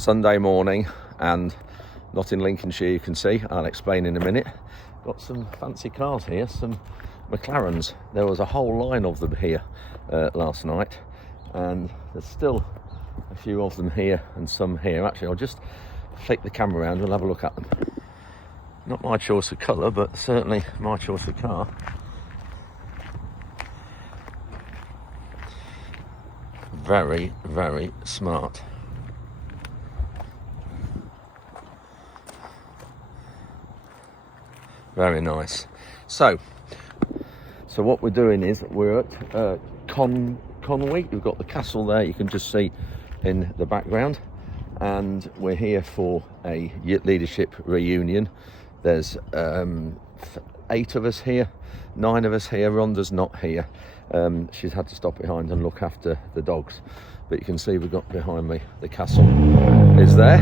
Sunday morning, and not in Lincolnshire, you can see. I'll explain in a minute. Got some fancy cars here, some McLarens. There was a whole line of them here last night, and there's still a few of them here and some here. Actually, I'll just flick the camera around and we'll have a look at them. Not my choice of colour, but certainly my choice of car. Very, very smart. Very nice. So what we're doing is we're at Conwy. We've got the castle there, you can just see in the background, and we're here for a leadership reunion. There's 8 of us here, 9 of us here. Rhonda's not here. She's had to stop behind and look after the dogs, but you can see we've got behind me the castle is there,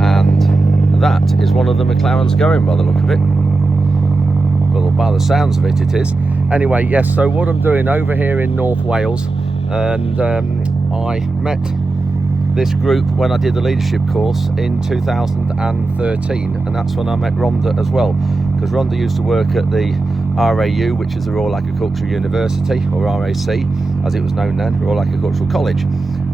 and that is one of the McLarens going, by the look of it. Well, by the sounds of it, it is. Anyway, yes, so what I'm doing over here in North Wales, and I met this group when I did the leadership course in 2013, and that's when I met Rhonda as well, because Rhonda used to work at the RAU, which is the Royal Agricultural University, or RAC as it was known then, Royal Agricultural College.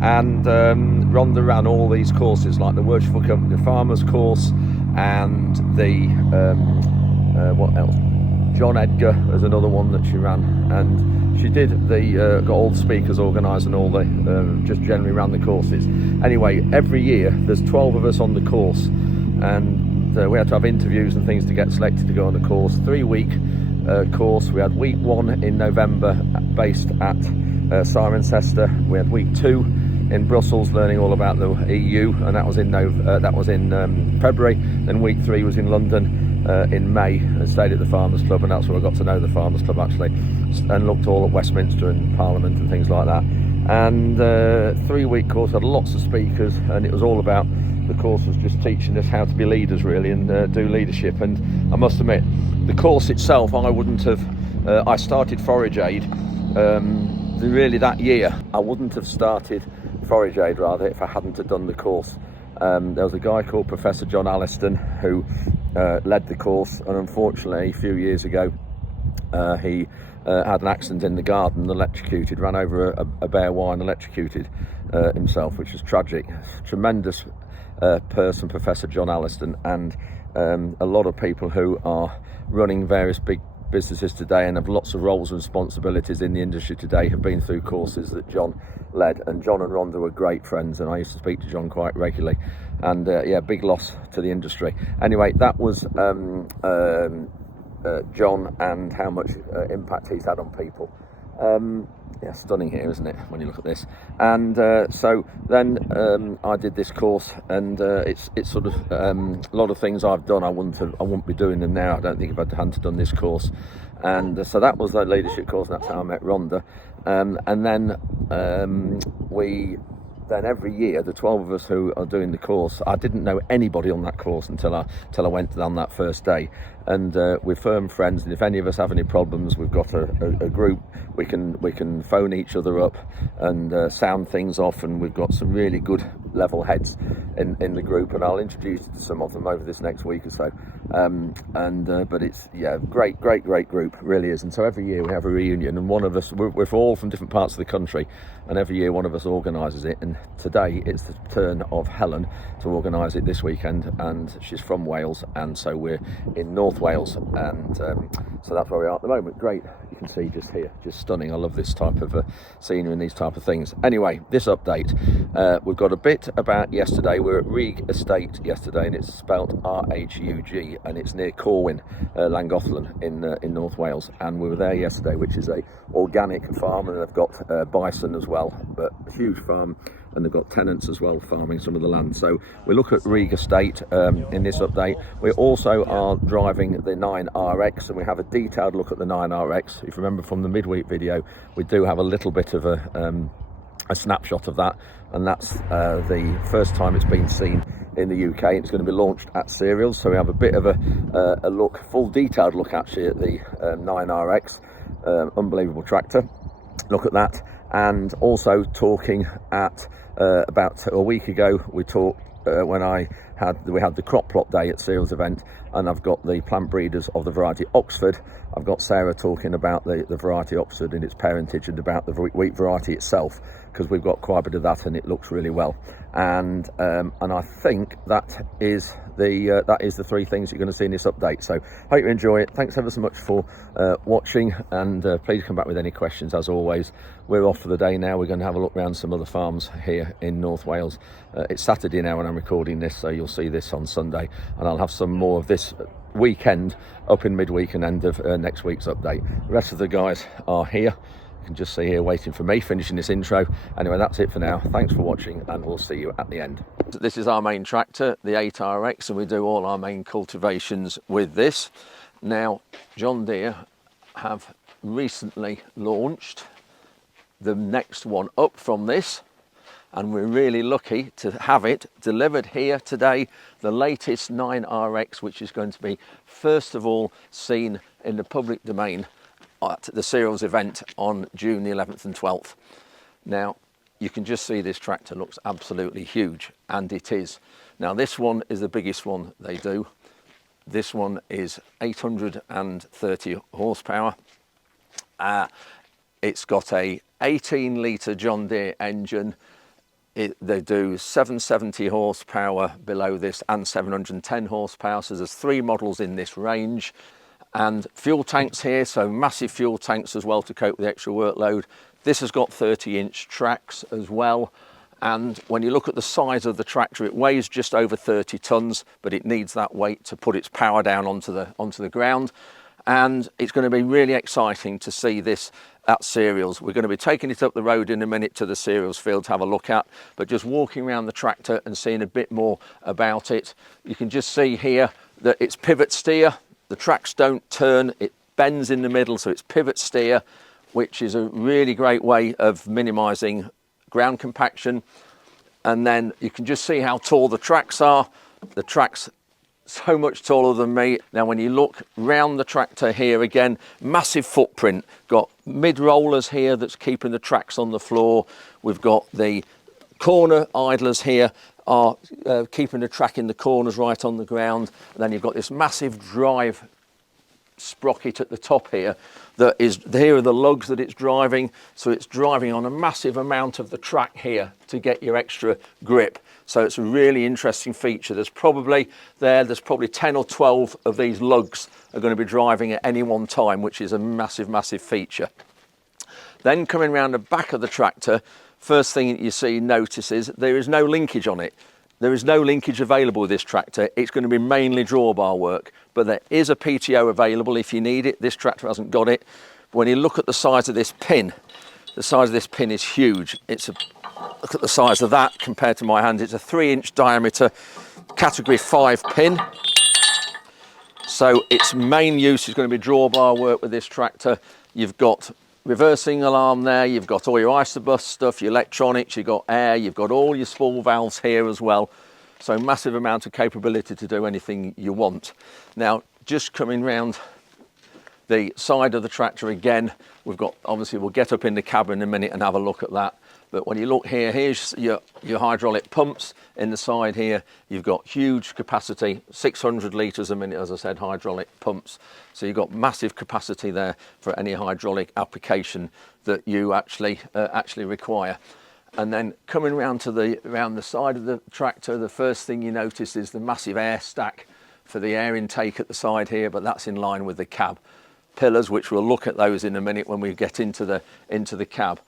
And Rhonda ran all these courses, like the Worshipful Company Farmers course, and the what else? John Edgar was another one that she ran, and she did the got all the speakers organised and all the just generally ran the courses. Anyway, every year there's 12 of us on the course, and we had to have interviews and things to get selected to go on the course. 3-week course. We had week 1 in November based at Cirencester. We had week 2 in Brussels, learning all about the EU, and that was in February. Then week 3 was in London in May, and stayed at the Farmers Club, and that's where I got to know the Farmers Club actually, and looked all at Westminster and Parliament and things like that. And 3-week course, had lots of speakers, and it was all about, the course was just teaching us how to be leaders really, and do leadership. And I must admit, the course itself, I wouldn't have, I started Forage Aid really that year. I wouldn't have started Forage Aid rather if I hadn't have done the course. There was a guy called Professor John Alliston who led the course, and unfortunately a few years ago he had an accident in the garden, electrocuted, ran over a bare wire and electrocuted himself, which was tragic. Tremendous person, Professor John Alliston, and a lot of people who are running various big businesses today and have lots of roles and responsibilities in the industry today have been through courses that John led. And John and Rhonda were great friends, and I used to speak to John quite regularly, and yeah, big loss to the industry. Anyway, that was John, and how much impact he's had on people. Yeah, stunning here, isn't it, when you look at this? And so then I did this course, and it's sort of a lot of things I've done I wouldn't be doing them now, I don't think, if I hadn't done this course. And so that was the leadership course, and that's how I met Rhonda. And then then every year, the 12 of us who are doing the course, I didn't know anybody on that course until I went on that first day. And we're firm friends, and if any of us have any problems, we've got a group. We can phone each other up and sound things off, and we've got some really good level heads in the group, and I'll introduce you to some of them over this next week or so. But it's, yeah, great group, really is. And so every year we have a reunion, and one of us, we're all from different parts of the country, and every year one of us organises it. And today it's the turn of Helen to organise it this weekend, and she's from Wales, and so we're in North Wales, and so that's where we are at the moment. Great, you can see just here, just stunning. I love this type of scenery and these type of things. Anyway, this update, we've got a bit about yesterday. We're at Rhug Estate yesterday, and it's spelt R-H-U-G, and it's near Corwyn, Llangollen in North Wales. And we were there yesterday, which is a organic farm, and they've got bison as well, but a huge farm, and they've got tenants as well farming some of the land. So we look at Rhug Estate in this update. We also are driving the 9RX, and we have a detailed look at the 9RX. If you remember from the midweek video, we do have a little bit of a snapshot of that, and that's the first time it's been seen in the UK. It's going to be launched at Cereals, so we have a bit of a look, full detailed look actually at the 9RX. Unbelievable tractor. Look at that. and also talking at about a week ago we talked when we had the crop plot day at Cereals event, and I've got the plant breeders of the variety Oxford. I've got Sarah talking about the variety Oxford and its parentage, and about the wheat variety itself, because we've got quite a bit of that and it looks really well. And I think that is the three things you're going to see in this update. So hope you enjoy it. Thanks ever so much for watching, and please come back with any questions. As always, we're off for the day now. We're going to have a look around some other farms here in North Wales. It's Saturday now when I'm recording this, so you'll see this on Sunday, and I'll have some more of this weekend up in midweek and end of next week's update. The rest of the guys are here. You can just see here waiting for me, finishing this intro. Anyway, that's it for now. Thanks for watching, and we'll see you at the end. This is our main tractor, the 8RX, and we do all our main cultivations with this. Now, John Deere have recently launched the next one up from this, and we're really lucky to have it delivered here today, the latest 9RX, which is going to be first of all seen in the public domain at the Cereals event on June the 11th and 12th. Now, you can just see this tractor looks absolutely huge, and it is. Now, this one is the biggest one they do. This one is 830 horsepower. It's got a 18-litre John Deere engine. They do 770 horsepower below this and 710 horsepower, so there's 3 models in this range. And fuel tanks here, so massive fuel tanks as well to cope with the extra workload. This has got 30-inch tracks as well, and when you look at the size of the tractor, it weighs just over 30 tons, but it needs that weight to put its power down onto the ground. And it's going to be really exciting to see this at Cereals. We're going to be taking it up the road in a minute to the Cereals field to have a look at, but just walking around the tractor and seeing a bit more about it, you can just see here that it's pivot steer. The tracks don't turn, it bends in the middle, so it's pivot steer, which is a really great way of minimising ground compaction. And then you can just see how tall the tracks are. The tracks so much taller than me. Now, when you look round the tractor here again, massive footprint. Got mid rollers here that's keeping the tracks on the floor. We've got the corner idlers here are keeping the track in the corners right on the ground. And then you've got this massive drive sprocket at the top here that is, here are the lugs that it's driving, so it's driving on a massive amount of the track here to get your extra grip. So it's a really interesting feature. There's probably 10 or 12 of these lugs are going to be driving at any one time, which is a massive feature. Then coming around the back of the tractor, first thing you notice is there is no linkage on it. There is no linkage available with this tractor. It's going to be mainly drawbar work, but there is a PTO available if you need it. This tractor hasn't got it. When you look at the size of this pin, the size of this pin is huge. Look at the size of that compared to my hand. It's a 3-inch diameter category 5 pin. So its main use is going to be drawbar work with this tractor. You've got reversing alarm there, you've got all your isobus stuff, your electronics, you've got air, you've got all your spool valves here as well. So massive amount of capability to do anything you want. Now, just coming round the side of the tractor again, we've got, obviously we'll get up in the cab in a minute and have a look at that. But when you look here, here's your hydraulic pumps in the side here. You've got huge capacity, 600 litres a minute, as I said, hydraulic pumps. So you've got massive capacity there for any hydraulic application that you actually require. And then coming around the side of the tractor, the first thing you notice is the massive air stack for the air intake at the side here, but that's in line with the cab pillars, which we'll look at those in a minute when we get into the cab.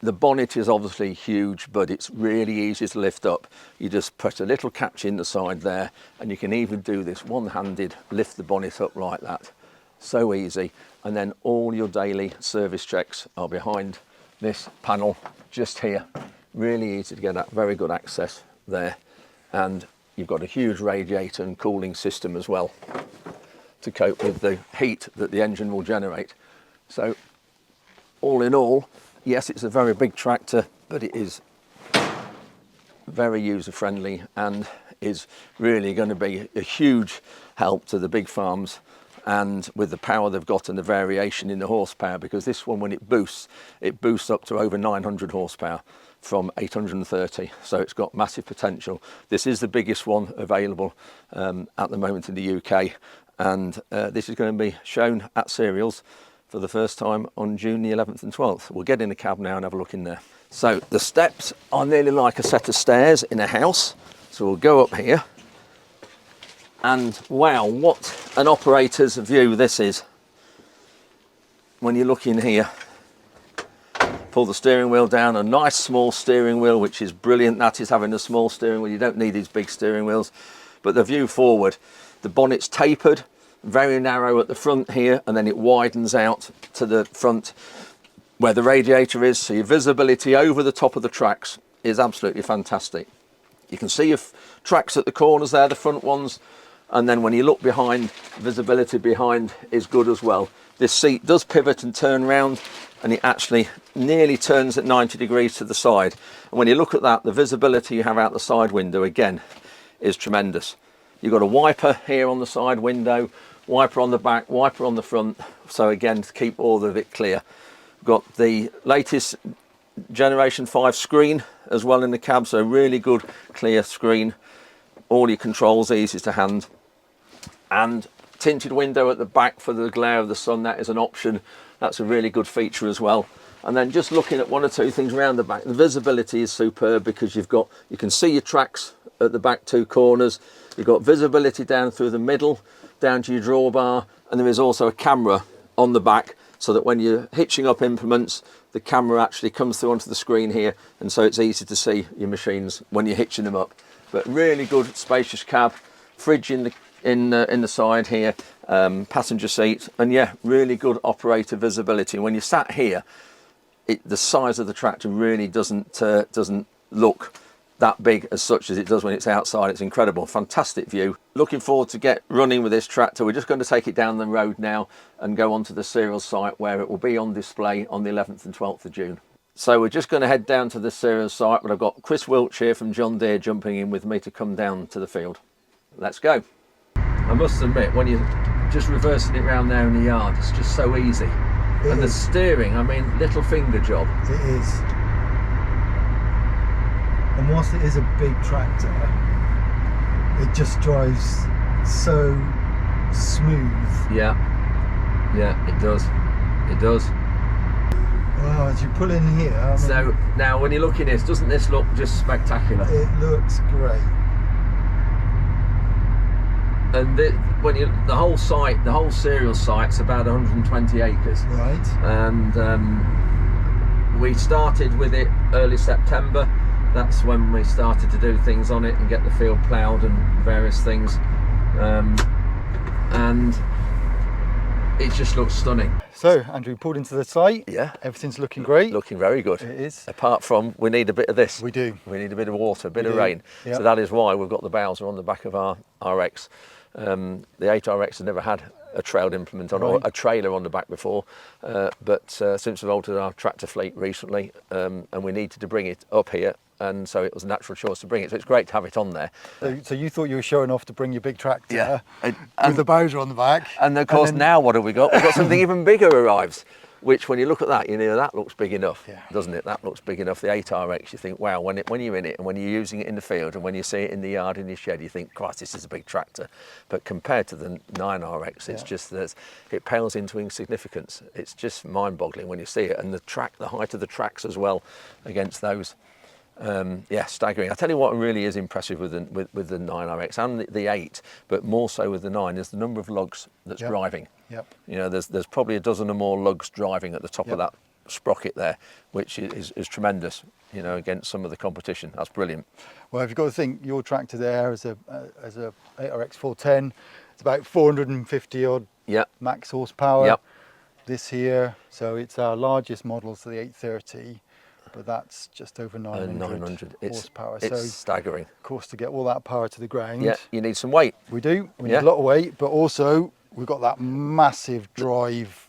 The bonnet is obviously huge, but it's really easy to lift up. You just put a little catch in the side there, and you can even do this one-handed, lift the bonnet up like that. So easy. And then all your daily service checks are behind this panel just here. Really easy to get that, very good access there. And you've got a huge radiator and cooling system as well to cope with the heat that the engine will generate. So all in all, yes, it's a very big tractor, but it is very user-friendly and is really going to be a huge help to the big farms and with the power they've got and the variation in the horsepower, because this one, when it boosts up to over 900 horsepower from 830, so it's got massive potential. This is the biggest one available at the moment in the UK, and this is going to be shown at Cereals for the first time on June the 11th and 12th. We'll get in the cab now and have a look in there. So the steps are nearly like a set of stairs in a house. So we'll go up here, and wow, what an operator's view this is. When you look in here, pull the steering wheel down, a nice small steering wheel, which is brilliant. That is having a small steering wheel. You don't need these big steering wheels. But the view forward, the bonnet's tapered, very narrow at the front here, and then it widens out to the front where the radiator is, so your visibility over the top of the tracks is absolutely fantastic. You can see your tracks at the corners there, the front ones, and then when you look behind, visibility behind is good as well. This seat does pivot and turn round, and it actually nearly turns at 90 degrees to the side. And when you look at that, the visibility you have out the side window again is tremendous. You've got a wiper here on the side window, wiper on the back, wiper on the front, so again, to keep all of it clear. Got the latest Generation 5 screen as well in the cab, so really good clear screen. All your controls easy to hand, and tinted window at the back for the glare of the sun. That is an option. That's a really good feature as well. And then just looking at one or two things around the back, the visibility is superb, because you can see your tracks at the back two corners. You've got visibility down through the middle, down to your drawbar, and there is also a camera on the back, so that when you're hitching up implements, the camera actually comes through onto the screen here, and so it's easy to see your machines when you're hitching them up. But really good spacious cab, fridge in the side here, passenger seat, and yeah, really good operator visibility. When you're sat here, the size of the tractor really doesn't look that big as such as it does when it's outside. It's incredible, fantastic view. Looking forward to get running with this tractor. We're just going to take it down the road now and go onto the Cereals site, where it will be on display on the 11th and 12th of June. So we're just going to head down to the Cereals site, but I've got Chris Wiltshire from John Deere jumping in with me to come down to the field. Let's go. I must admit, when you're just reversing it around there in the yard, it's just so easy. And the steering, I mean, little finger job. It is. And whilst it is a big tractor, it just drives so smooth. Yeah, it does. It does. Wow, as you pull in here, I mean, so now when you look in this, doesn't this look just spectacular? It looks great. And the whole site, the whole Cereals site's about 120 acres. Right. And we started with it early September. That's when we started to do things on it and get the field ploughed and various things, and it just looks stunning. So Andrew, pulled into the site. Yeah, everything's looking great. Looking very good. It is. Apart from, we need a bit of this. We do. We need a bit of water, a bit of rain. Yep. So that is why we've got the Bowser on the back of our RX. The 8RX has never had a trailed implement on, or a trailer on the back before, but since we've altered our tractor fleet recently, and we needed to bring it up here, and so it was a natural choice to bring it. So it's great to have it on there. So you thought you were showing off to bring your big tractor, yeah, with the Bowser on the back. And of course, now what have we got? We've got something even bigger arrives, which when you look at that, you know, that looks big enough, doesn't it? That looks big enough. The 8RX, you think, wow, when you're in it and when you're using it in the field and when you see it in the yard, in your shed, you think, Christ, this is a big tractor. But compared to the 9RX, it's just that it pales into insignificance. It's just mind-boggling when you see it, and the height of the tracks as well against those. Yeah, staggering. I tell you what really is impressive with the 9RX and the 8, but more so with the 9, is the number of lugs that's driving. Yep. You know, there's probably a dozen or more lugs driving at the top of that sprocket there, which is tremendous, you know, against some of the competition. That's brilliant. Well, if you've got to think, your tractor there as a 8RX 410, it's about 450 odd max horsepower. Yep. This here, so it's our largest model, so the 830. But that's just over 900 horsepower. It's staggering. Of course, to get all that power to the ground, you need some weight. We do. We need a lot of weight, but also we've got that massive drive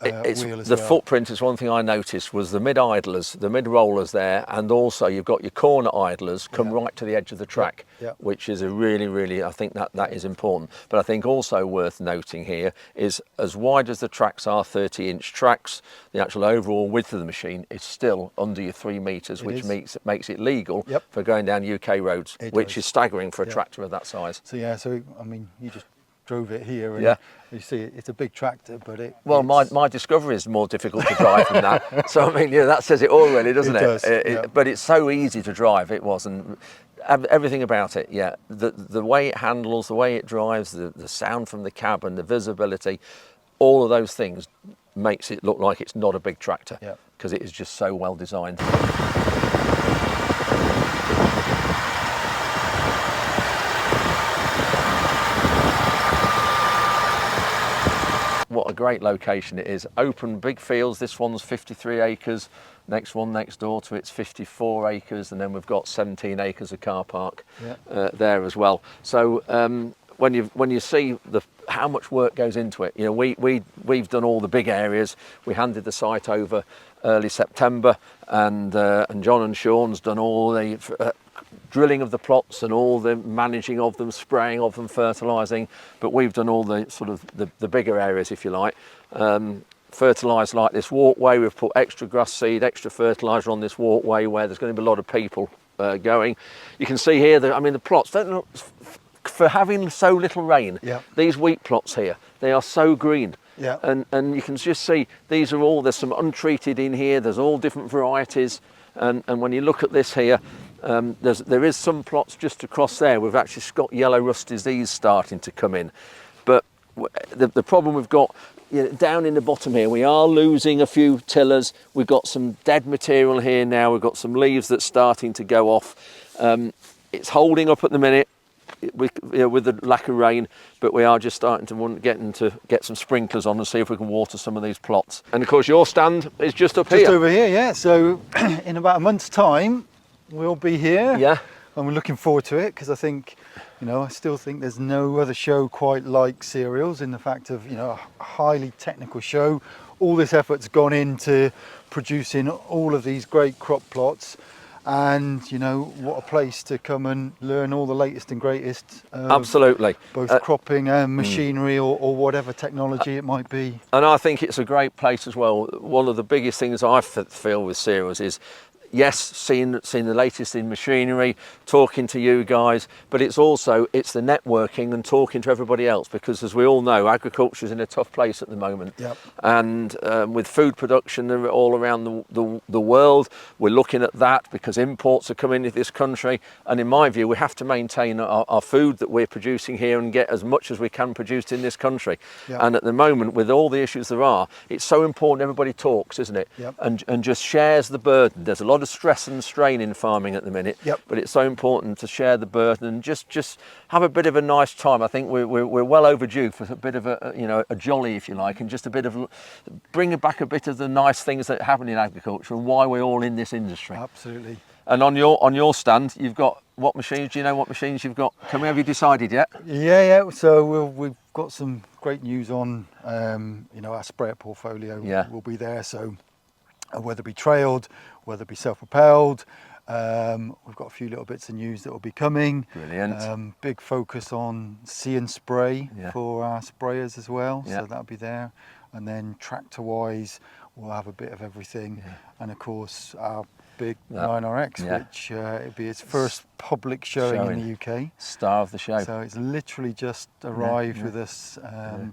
wheel as the well. footprint is one thing I noticed was the mid-idlers, the mid-rollers there, and also you've got your corner idlers come right to the edge of the track, which is a really, I think that is important. But I think also worth noting here is, as wide as the tracks are, 30-inch tracks, the actual overall width of the machine is still under your 3 metres, which makes it legal for going down UK roads, which is staggering for a tractor of that size. So I mean, you just drove it here, and you see it's a big tractor, but my Discovery is more difficult to drive than that. So I mean, that says it all, really, doesn't it? But it's so easy to drive. It wasn't. Everything about it, the way it handles, the way it drives, the sound from the cabin, the visibility, all of those things makes it look like it's not a big tractor, because it is just so well designed. What a great location it is. Open, big fields. This one's 53 acres. Next one next door to it's 54 acres, and then we've got 17 acres of car park there as well. So when you see how much work goes into it, we've done all the big areas. We handed the site over early September, and John and Sean's done all the drilling of the plots and all the managing of them, spraying of them, fertilising, but we've done all the sort of the bigger areas, if you like. Fertilised like this walkway, we've put extra grass seed, extra fertiliser on this walkway where there's going to be a lot of people going. You can see here that, I mean, the plots, for having so little rain, these wheat plots here, they are so green. And you can just see these are all, there's some untreated in here, there's all different varieties, and when you look at this here, there is some plots just across there we've actually got yellow rust disease starting to come in, but the problem we've got, down in the bottom here, we are losing a few tillers. We've got some dead material here now. We've got some leaves that's starting to go off. It's holding up at the minute with the lack of rain, but we are just starting to get some sprinklers on and see if we can water some of these plots. And of course your stand is just up here. Just over here, so in about a month's time we'll be here, and we're looking forward to it, because I think, I still think there's no other show quite like Cereals, in the fact of, a highly technical show. All this effort's gone into producing all of these great crop plots, and what a place to come and learn all the latest and greatest. Absolutely. Both cropping and machinery, or whatever technology it might be. And I think it's a great place as well. One of the biggest things I feel with Cereals is, yes, seeing the latest in machinery, talking to you guys, but it's the networking and talking to everybody else, because as we all know, agriculture is in a tough place at the moment. And with food production all around the world, we're looking at that because imports are coming into this country, and in my view we have to maintain our food that we're producing here and get as much as we can produced in this country. And at the moment, with all the issues there are, it's so important everybody talks, isn't it? And just shares the burden. There's a lot of stress and strain in farming at the minute, but it's so important to share the burden and just have a bit of a nice time. I think we're well overdue for a bit of a jolly, if you like, and just a bit of bringing back a bit of the nice things that happen in agriculture and why we're all in this industry. Absolutely. And on your stand, you've got what machines? Do you know what machines you've got? Have you decided yet? Yeah. So we've got some great news on our sprayer portfolio. Will be there. So whether it be trailed, whether it be self-propelled, we've got a few little bits of news that will be coming. Brilliant. Big focus on See and Spray for our sprayers as well, so that'll be there. And then tractor-wise, we'll have a bit of everything. And of course, our big 9RX, which it'll be its first public showing in the UK. Star of the show. So it's literally just arrived with us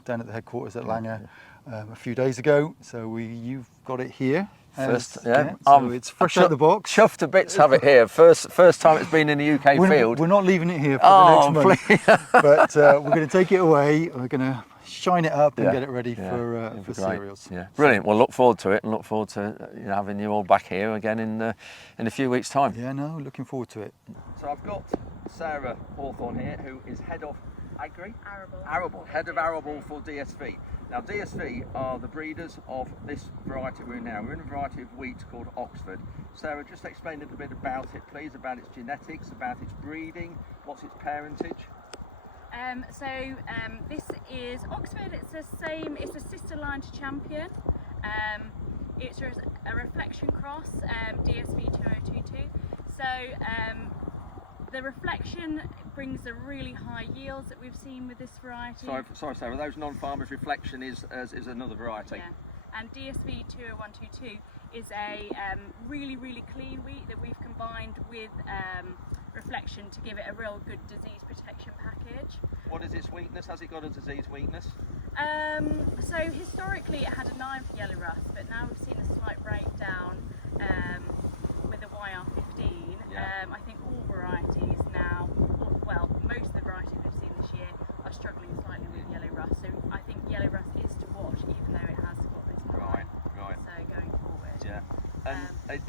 down at the headquarters at Langer a few days ago. So you've got it here. First, so it's fresh out of the box. Chuffed to bits have it here. First time it's been in the UK field. We're not leaving it here for the next month. But we're going to take it away. We're going to shine it up and get it ready for Cereals. Brilliant. We'll look forward to it, and look forward to having you all back here again in a few weeks' time. Looking forward to it. So I've got Sarah Hawthorne here, who is head of Arable, head of Arable for DSV. Now DSV are the breeders of this variety we're in now. We're in a variety of wheat called Oxford. Sarah, just explain a little bit about it, please, about its genetics, about its breeding, what's its parentage. This is Oxford. It's a sister line to Champion. It's a reflection cross, DSV 2022. The reflection brings the really high yields that we've seen with this variety. Sorry, Sarah, those non-farmers reflection is another variety. Yeah. And DSV 20122 is a really clean wheat that we've combined with reflection to give it a real good disease protection package. What is its weakness? Has it got a disease weakness? So historically it had a 9 for yellow rust, but now we've seen a slight breakdown with the YR15. Yeah. I think all varieties now, well, most of the varieties we've seen this year are struggling slightly with yellow rust. So I think yellow rust is to watch, even though it has got this line. Right. So going forward. Yeah. And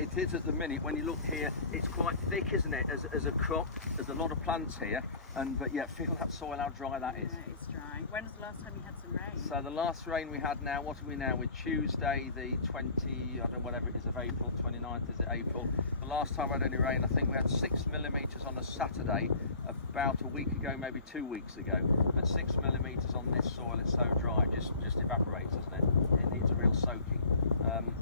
it is at the minute, when you look here, it's quite thick, isn't it, as a crop. There's a lot of plants here, but yeah, feel that soil, how dry that is. Yeah, it's dry. When was the last time you had some rain? So the last rain we had now, what are we now? We're Tuesday the 20, I don't know, whatever it is, of April, 29th is it April. The last time we had any rain, I think we had 6 millimetres on a Saturday, about a week ago, maybe 2 weeks ago. But 6 millimetres on this soil, it's so dry, just evaporates, doesn't it? It needs a real soaking.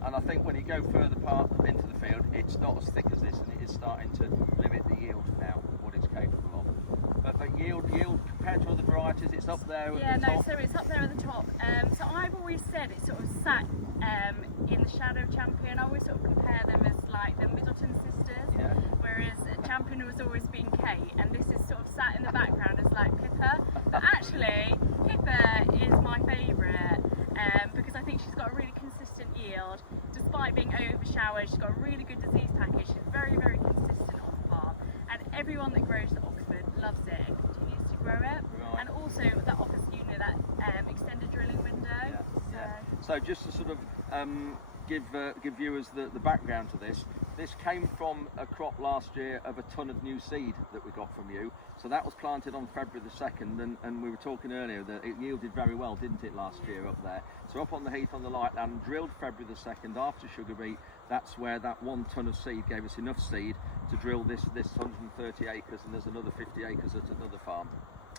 And I think when you go further part into the field, it's not as thick as this, and it is starting to limit the yield now of what it's capable of. But yield compared to other varieties, it's up there at the top. So it's up there at the top. So I've always said it's sort of sat in the shadow of Champion. I always sort of compare them as like the Middleton sisters, whereas Champion has always been Kate, and this is sort of sat in the background as like Pippa. But actually, Pippa is my favourite. Because I think she's got a really consistent yield, despite being overshowered. She's got a really good disease package. She's very consistent on the farm, and everyone that grows at Oxford loves it and continues to grow it. Right. And also that offers that extended drilling window. So just to sort of give viewers the background to this. This came from a crop last year of a ton of new seed that we got from you. So that was planted on February the 2nd, and we were talking earlier that it yielded very well, didn't it, last year up there? So up on the heath on the light land, drilled February the 2nd after sugar beet. That's where that 1 ton of seed gave us enough seed to drill this 130 acres, and there's another 50 acres at another farm.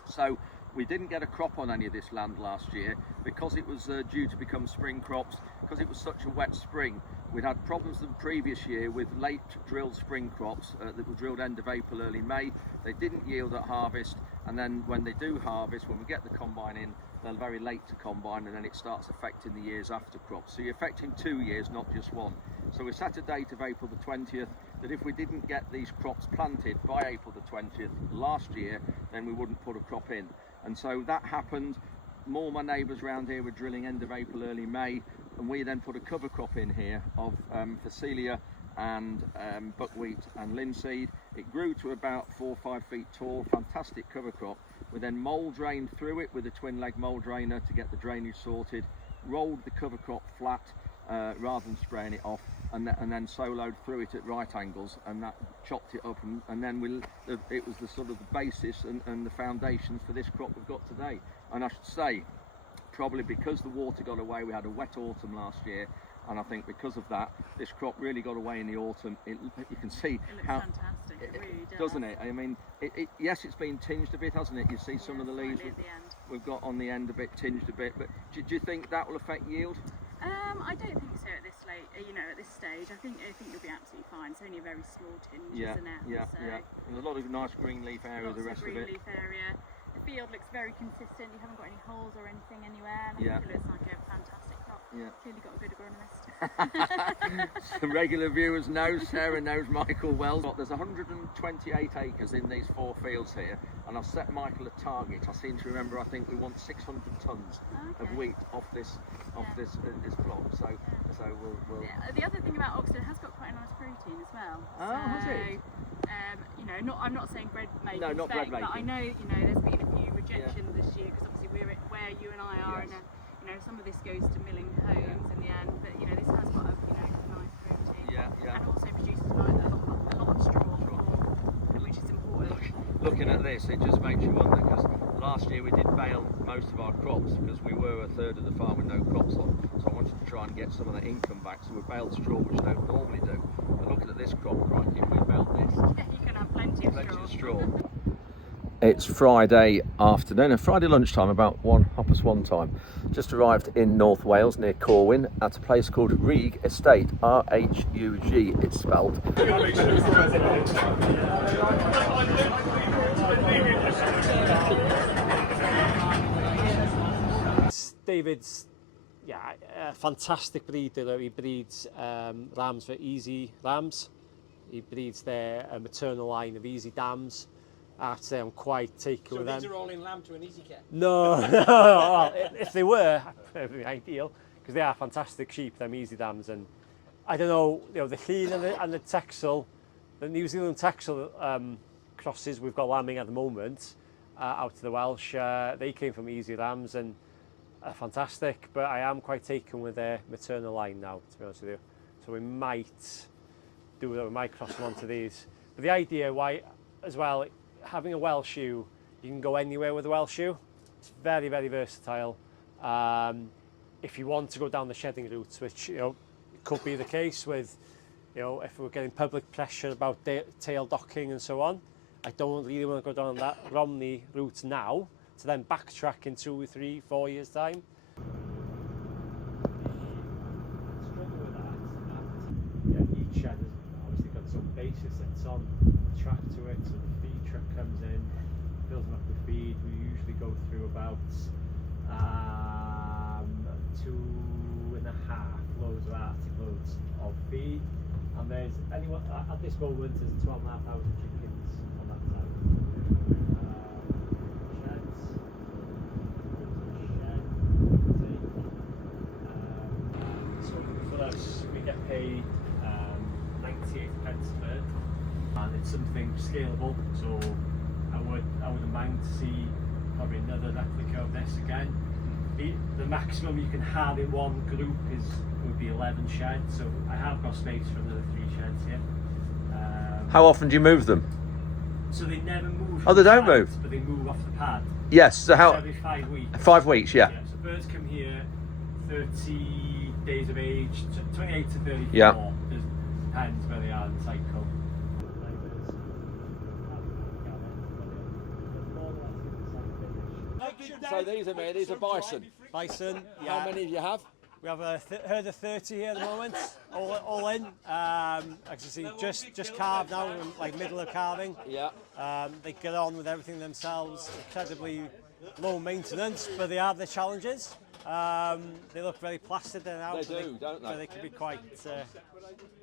So we didn't get a crop on any of this land last year because it was due to become spring crops, because it was such a wet spring. We'd had problems the previous year with late drilled spring crops that were drilled end of April, early May. They didn't yield at harvest, and then when they do harvest, when we get the combine in, they're very late to combine, and then it starts affecting the years after crops. So you're affecting 2 years, not just one. So we set a date of April the 20th that if we didn't get these crops planted by April the 20th last year, then we wouldn't put a crop in. And so that happened. More my neighbours around here were drilling end of April, early May, and we then put a cover crop in here of Phacelia and buckwheat and linseed. It grew to about 4 or 5 feet tall, fantastic cover crop. We then mould drained through it with a twin leg mould drainer to get the drainage sorted, rolled the cover crop flat rather than spraying it off, and then soloed through it at right angles, and that chopped it up, and then it was the sort of the basis and the foundations for this crop we've got today. And I should say, probably because the water got away, we had a wet autumn last year, and I think because of that, this crop really got away in the autumn. You can see it looks how fantastic. It really does, doesn't it? I mean, yes, it's been tinged a bit, hasn't it? You see some of the leaves we've got on the end a bit tinged a bit, but do you think that will affect yield? I don't think so at this late, at this stage. I think you'll be absolutely fine. It's only a very small tinge, isn't it? Yeah. And a lot of nice green leaf area, the rest of it. Green leaf area. The field looks very consistent. You haven't got any holes or anything anywhere. And I think it looks like a fantastic crop. Yeah. Clearly got a good agronomist. Some regular viewers know, Sarah knows Michael well. There's 128 acres in these 4 fields here, and I've set Michael a target. I seem to remember, I think we want 600 tonnes of wheat off this plot. So we'll. The other thing about Oxford, it has got quite a nice protein as well. Has it? I'm not saying bread making. No, not bread making. But I know, there's been a few rejections this year because obviously we're where you and I are, and some of this goes to milling homes in the end. But this has got a nice protein. And also produces a lot of straw, which is important. Looking at this, it just makes you wonder, because last year we did bale most of our crops because we were a third of the farm with no crops on. So I wanted to try and get some of that income back. So we baled straw, which we don't normally do. But looking at this crop, crikey, we baled this. You can have plenty of straw. It's Friday afternoon, and Friday lunchtime, about 1:30 time. Just arrived in North Wales near Corwin at a place called Rhug Estate. R-H-U-G, it's spelled. David's, a fantastic breeder. He breeds lambs for Easy Lambs. He breeds their maternal line of Easy Dams. I have to say I'm quite taken with them. So these are all in lamb to an Easy Care? No, well, if they were, that would be ideal, because they are fantastic sheep, them Easy Dams. And I don't know, the Llyn and the Texel, the New Zealand Texel crosses we've got lambing at the moment, out to the Welsh, they came from Easy Lambs and are fantastic, but I am quite taken with their maternal line now, to be honest with you. So we might do that, we might cross them onto these. But the idea why, as well, having a Welsh ewe, you can go anywhere with a Welsh ewe. It's very, very versatile. If you want to go down the shedding route, which could be the case with, if we're getting public pressure about tail docking and so on, I don't really want to go down that Romney route now, to then backtrack in 2, 3, 4 years' time. Each shed has obviously got its own basis, it's on the track to it, so the feed truck comes in, fills them up with feed. We usually go through about 2.5 loads of Arctic loads of feed, and there's at this moment there's 12,500 chickens on that side. So for us, we get paid 98 pence a bird, and it's something scalable. So I wouldn't mind to see probably another replica of this again. The maximum you can have in one group would be 11 sheds. So I have got space for another 3 sheds here. How often do you move them? So they never move. Oh, they don't move? But they move off the pad. Yes, so how? Every 5 weeks. 5 weeks, yeah. So birds come here, 30 days of age, 28 to 34. Yeah. It depends where they are in the cycle. So these are bison. Bison, yeah. How many do you have? We have a herd of 30 here at the moment, all in. As you see, just calved now, like middle of calving. Yeah. They get on with everything themselves, incredibly low maintenance, but they have their challenges. They look very placid now. They do, don't they? So they can be quite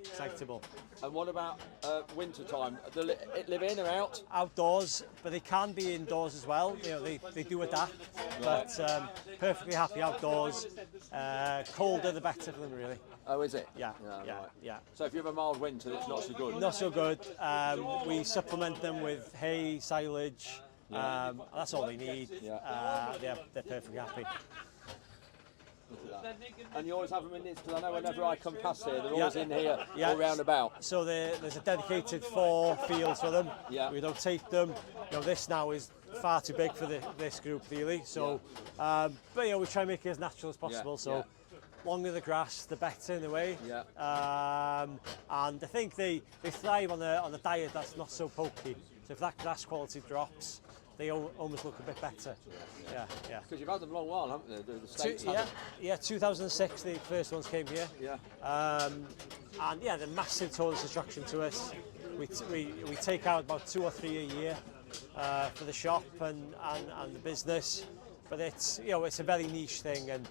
excitable. And what about winter time? Do they live in or out? Outdoors, but they can be indoors as well. They do adapt, but perfectly happy outdoors. Colder the better for them, really. Oh, is it? Yeah. So if you have a mild winter, it's not so good. Not so good. We supplement them with hay, silage. That's all they need. They're perfectly happy. And you always have them in this, because I know whenever I come past here, they're always in here, all round about. So there's a dedicated 4 fields for them. Yeah. We don't take them. This now is far too big for this group, really. So, but we try and make it as natural as possible. So, longer the grass, the better in a way. Yeah. And I think they thrive on a diet that's not so pokey. So if that grass quality drops, they almost look a bit better. Yeah. Because you've had them a long while, haven't they? The States yeah, 2006 the first ones came here. Yeah. And they're massive tourist attraction to us. We take out about 2 or 3 a year for the shop and the business, but it's it's a very niche thing, and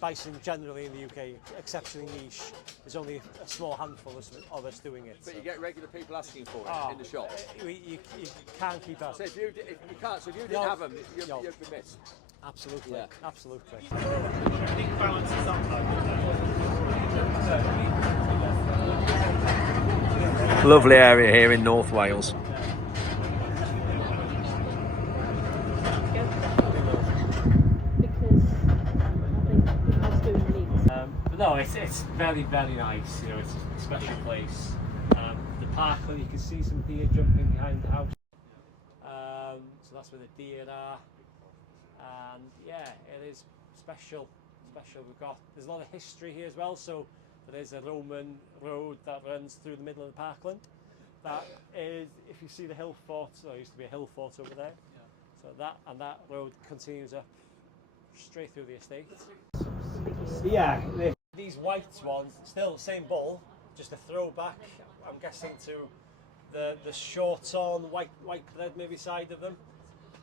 bison generally in the UK exceptionally niche. There's only a small handful of us doing it. But you get regular people asking for it in the shop. You can't keep up. So if you didn't have them, you'd be missed. Absolutely, absolutely. Lovely area here in North Wales. But no, it's very, very nice. It's a special place. The parkland, you can see some deer jumping behind the house. So that's where the deer are. And it is special. There's a lot of history here as well. So there's a Roman road that runs through the middle of the parkland. that is, if you see the hill fort, there used to be a hill fort over there. So that road continues up straight through the estate. Yeah, these white ones, still the same bull, just a throwback, I'm guessing, to the short on white bread maybe side of them.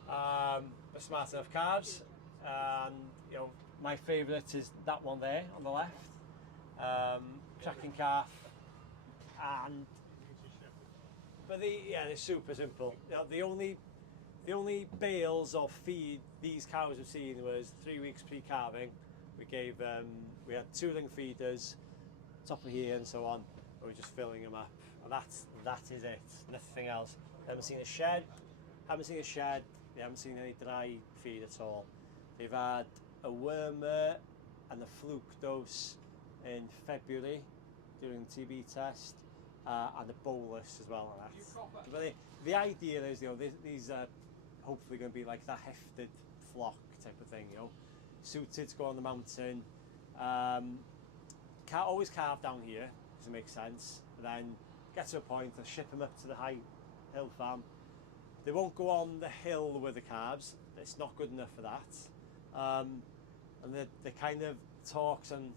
But smart enough calves, and you know, my favourite is that one there on the left, cracking calf, but they're super simple. You know, the only bales of feed these cows have seen was 3 weeks pre-calving. We had 2 ring feeders, top of here and so on. We were just filling them up, and that is it. Nothing else. Haven't seen a shed. They haven't seen any dry feed at all. They've had a wormer and a fluke dose in February during the TB test, and a bolus as well. But the idea is, you know, these are hopefully going to be like that hefted flock type of thing, you know, suited to go on the mountain. Can't always calve down here because it makes sense. And then get to a point, I'll ship them up to the high hill farm. They won't go on the hill with the calves. It's not good enough for that. And the kind of talks and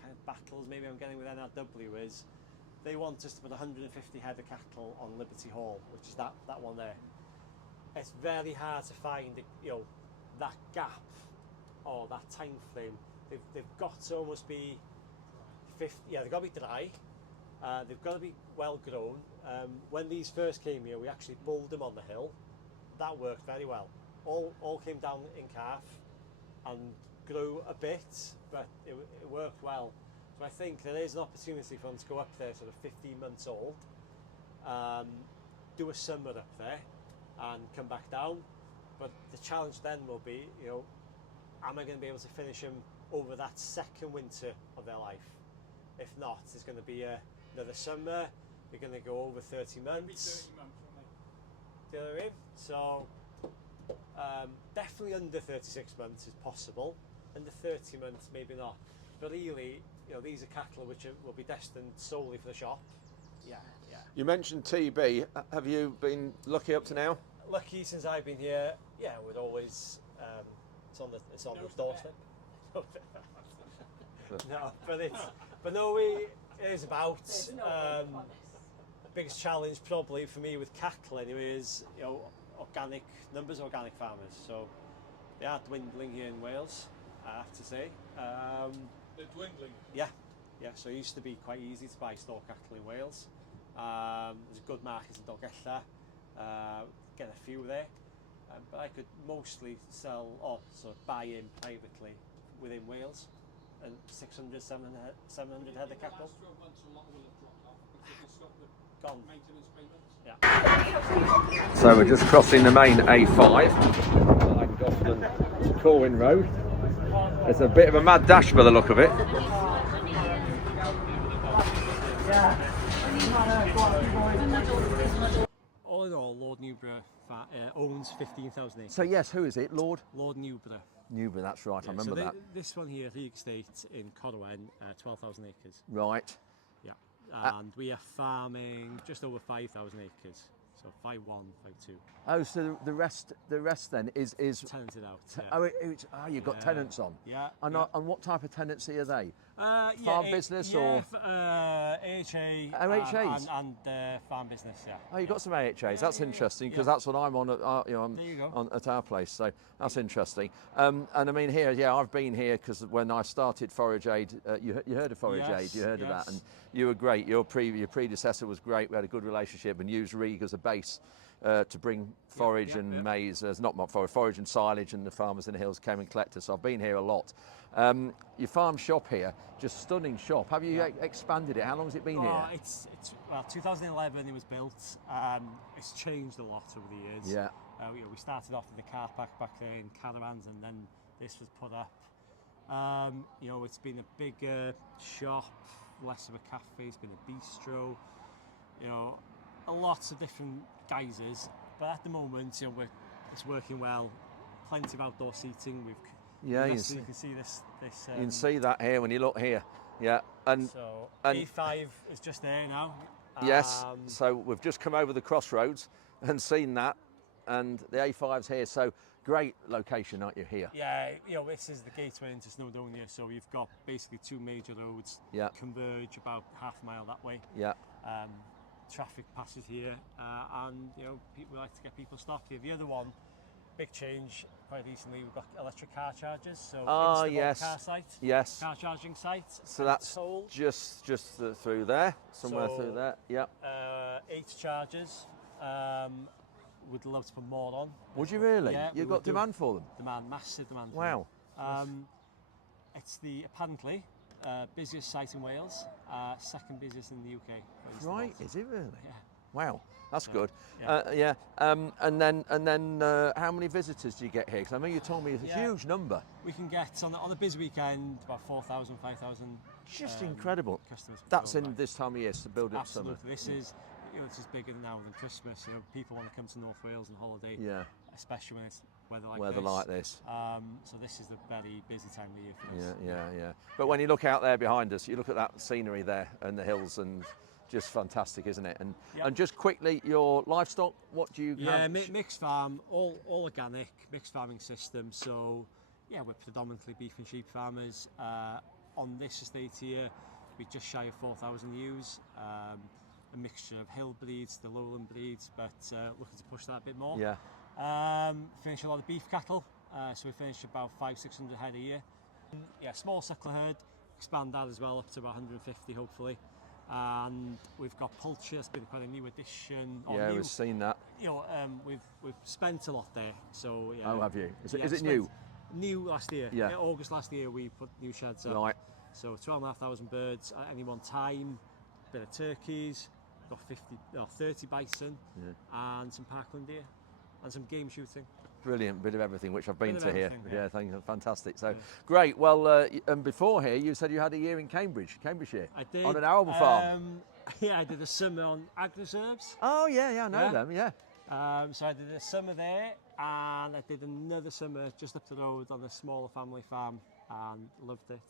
kind of battles maybe I'm getting with NRW is they want us to put 150 head of cattle on Liberty Hall, which is that one there. It's very hard to find, you know, that gap or that time frame. They've got to almost be 50. Yeah, they've got to be dry. They've got to be well grown. When these first came here, we actually bulled them on the hill. That worked very well. All came down in calf and grew a bit, but it worked well. So I think there is an opportunity for them to go up there, sort of 15 months old, do a summer up there, and come back down. But the challenge then will be, you know, am I going to be able to finish them over that second winter of their life? If not, there's going to be another summer. You're going to go over 30 months. 30 months, Do you know what I mean? So definitely under 36 months is possible. Under 30 months, maybe not. But really, you know, these are cattle which will be destined solely for the shop. Yeah. You mentioned TB. Have you been lucky up to now? Lucky since I've been here. Yeah, we'd always. It's on the doorstep. No, it is about. Biggest challenge probably for me with cattle anyway is, you know, organic farmers. So they are dwindling here in Wales, I have to say. They're dwindling. Yeah. So it used to be quite easy to buy store cattle in Wales. There's a good market in Dolgella. Get a few there, but I could mostly sell or sort of buy in privately within Wales, and 600, 700 head of cattle. The last 12 months, a lot will have dropped off because they stopped the Gone. maintenance payments. Yeah. So we're just crossing the main A5, Langdofton to Corwin Road. It's a bit of a mad dash by the look of it. All in all, Lord Newborough owns 15,000 acres. So yes, who is it? Lord Newborough. Newborough, that's right, I remember that. This one here, Rhug Estate in Corwen, 12,000 acres. Right. Yeah, and we are farming just over 5,000 acres. So 5-1, 5-2. Oh, so the rest then is Tenanted out. You've got tenants on. Yeah. And what type of tenancy are they? Farm business or AHA OHAs? and farm business. Yeah. Oh, you've got some AHAs. That's interesting because that's what I'm on at at our place. So that's interesting. And I mean here, I've been here because when I started Forage Aid, you heard of Forage Aid? You heard of that, and you were great. Your predecessor was great. We had a good relationship and used Rhug as a base to bring forage and maize, forage and silage, and the farmers in the hills came and collected. So I've been here a lot. Your farm shop here, just stunning shop. Have you expanded it? How long has it been here? It's 2011 it was built. It's changed a lot over the years. Yeah. We started off with the car park back there in caravans, and then this was put up. It's been a bigger shop, less of a cafe. It's been a bistro. Lots of different guises, but at the moment, it's working well. Plenty of outdoor seating. You can see this. You can see that here when you look here. Yeah, and A5 is just there now. Yes, so we've just come over the crossroads and seen that, and the A5's here, so great location, aren't you, here? Yeah, you know, this is the gateway into Snowdonia, so we've got basically two major roads converge about half a mile that way. Yeah. Traffic passes here, and you know, we like to get people stopped here. The other one, big change quite recently, we've got electric car chargers, so yes, car site, yes, car charging site. So that's just through there, somewhere through there. Yep. 8 chargers. Would love to put more on. Would you really? Yeah, You've got demand for them. Massive demand. Wow. For them. It's the apparently busiest site in Wales, second busiest in the UK. Right? Is it really? Yeah. Wow, that's good. Yeah. And then how many visitors do you get here? Because I know you told me it's a huge number. We can get on a busy weekend about 4,000, 5,000. Just incredible. Customers. That's in this time of year to build up summer. Absolutely. This is bigger now than Christmas. You know, people want to come to North Wales on holiday. Yeah. Especially when it's weather like this. So this is the very busy time of the year for us. Yeah. But when you look out there behind us, you look at that scenery there and the hills, and just fantastic, isn't it? And just quickly, your livestock, what do you have? Yeah, mixed farm, all organic, mixed farming system. So yeah, we're predominantly beef and sheep farmers. On this estate here, we're just shy of 4,000 ewes. A mixture of hill breeds, the lowland breeds, but looking to push that a bit more. Yeah. Finish a lot of beef cattle, so we finish about 500-600 head a year. Yeah, small suckler herd, expand that as well up to about 150 hopefully. And we've got poultry, that's been quite a new addition. Yeah, we've seen that. You know, we've spent a lot there. So yeah. Oh, have you? Is it new? New last year. Yeah. August last year we put new sheds up. Right. So 12,500 birds at any one time. Bit of turkeys. Got 30 bison and some parkland deer and some game shooting. Brilliant, bit of everything, which I've been to here. Yeah, thank you, fantastic. So great. Well, and before here, you said you had a year in Cambridgeshire. I did. On an arable farm. Yeah, I did a summer on agri-reserves. Oh yeah, I know them. Yeah. So I did a summer there, and I did another summer just up the road on a smaller family farm, and loved it.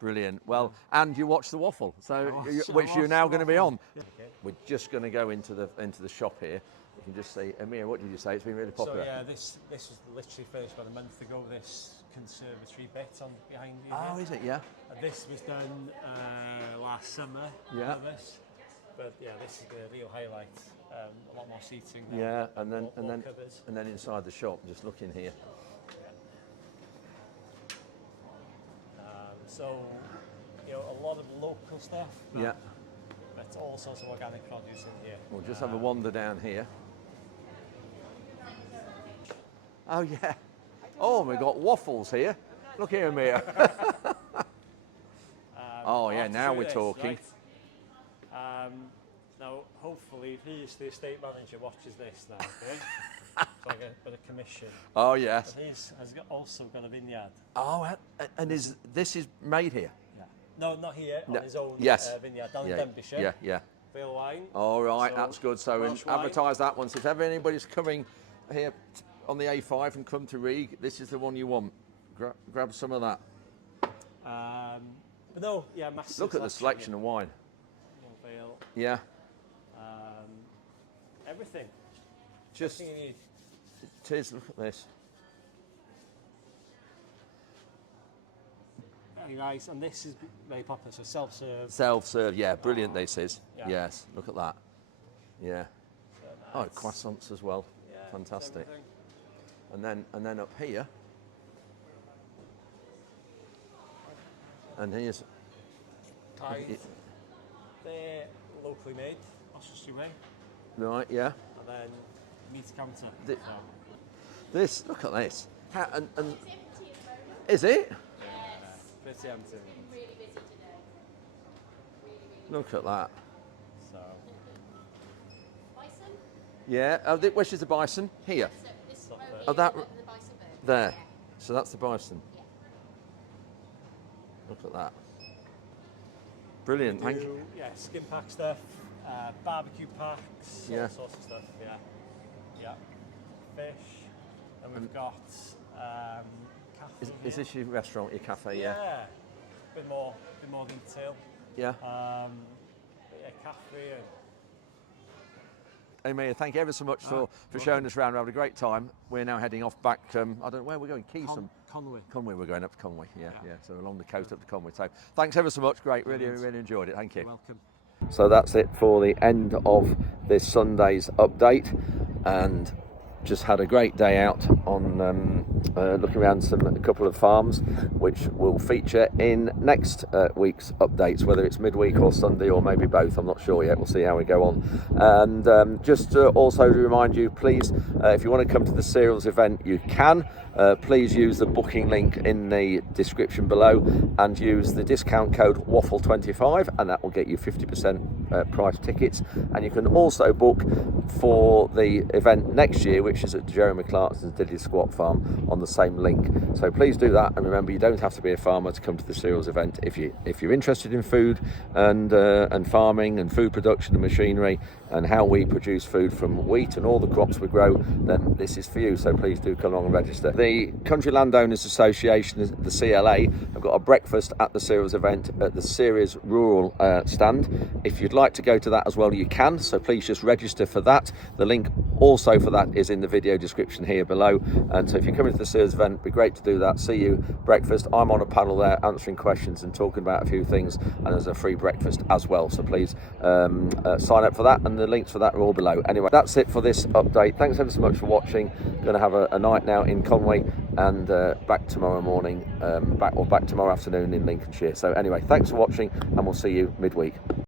Brilliant. Well, and you watched the waffle, which you're now going to be on. Okay. We're just going to go into the shop here. You can just see, Amir, what did you say? It's been really popular. So yeah, this was literally finished about a month ago. This conservatory bit on behind you. Oh, is it? Yeah. This was done last summer. Yeah. But yeah, this is the real highlight. A lot more seating. Yeah, and then cupboards. and then inside the shop, just looking here. So, you know, a lot of local stuff. Yeah. But all sorts of organic produce in here. We'll just have a wander down here. Oh yeah. Oh, we've got waffles here. Look here, Amir. Oh yeah, now we're talking. Right. Now, hopefully, if the estate manager watches this now, okay? So I get a bit of commission. Oh yes. But has also got a vineyard. Oh, and this is made here? Yeah. No, not here. On his own vineyard down in Denbighshire. Yeah. Vale wine. All right, that's good. So advertise that one. So if ever anybody's coming here on the A5 and come to Rhug, this is the one you want. Grab some of that. But no, yeah, massive. Look at the selection of wine. Vale. Yeah. Everything. Just. Everything you need. Tis, look at this. Very nice, and this is very popular, so self-serve. Self-serve, yeah, brilliant this is. Yeah. Yes, look at that. Yeah. So Oh, nice. croissants as well. Yeah, fantastic. everything. And then up here, and here's Pies. They're locally made, Oswestry Way, right, yeah. and then meat counter. This, look at this. And It's empty at the moment. is it? Yes. Pretty empty. It's been really busy today. Really Look at that. So Bison? Yeah. Which is the bison? Here. So this Not row there. here, Oh, that the bison bird. there. Yeah. So that's the bison. Yeah. Look at that. Brilliant. Thank you. Yeah, skin pack stuff, barbecue packs, Yeah. all sorts of stuff. Yeah. Fish, and we've got cafe. Is this your restaurant, your cafe? Yeah. Yeah. Bit more retail. Yeah. But yeah, cafe and Amy, thank you ever so much for showing us around. We're having a great time. We're now heading off back, I don't know where we're going, Keystone. Conway. Conway, we're going up to Conway, yeah. So along the coast up to Conway. So thanks ever so much, great, really enjoyed it, thank you. You're welcome. So that's it for the end of this Sunday's update, and just had a great day out on looking around a couple of farms, which will feature in next week's updates, whether it's midweek or Sunday or maybe both. I'm not sure yet. We'll see how we go on. And just also to remind you, please, if you want to come to the cereals event, you can. Please use the booking link in the description below and use the discount code WAFFLE25, and that will get you 50% price tickets. And you can also book for the event next year, which is at Jeremy Clarkson's Diddley Squat Farm, on the same link. So please do that, and remember, you don't have to be a farmer to come to the cereals event. If you're interested in food and farming and food production and machinery and how we produce food from wheat and all the crops we grow, then this is for you. So please do come along and register. The Country Landowners Association, the CLA, have got a breakfast at the cereals event at the Ceres Rural stand. If you'd like to go to that as well, you can. So please just register for that. The link also for that is in the video description here below. And so if you're coming to the Ceres event, it'd be great to do that. See you breakfast. I'm on a panel there answering questions and talking about a few things, and there's a free breakfast as well. So please sign up for that, and the links for that are all below. Anyway, that's it for this update. Thanks ever so much for watching. Going to have a night now in Conway, and back tomorrow morning, back tomorrow afternoon in Lincolnshire. So anyway, thanks for watching, and we'll see you midweek.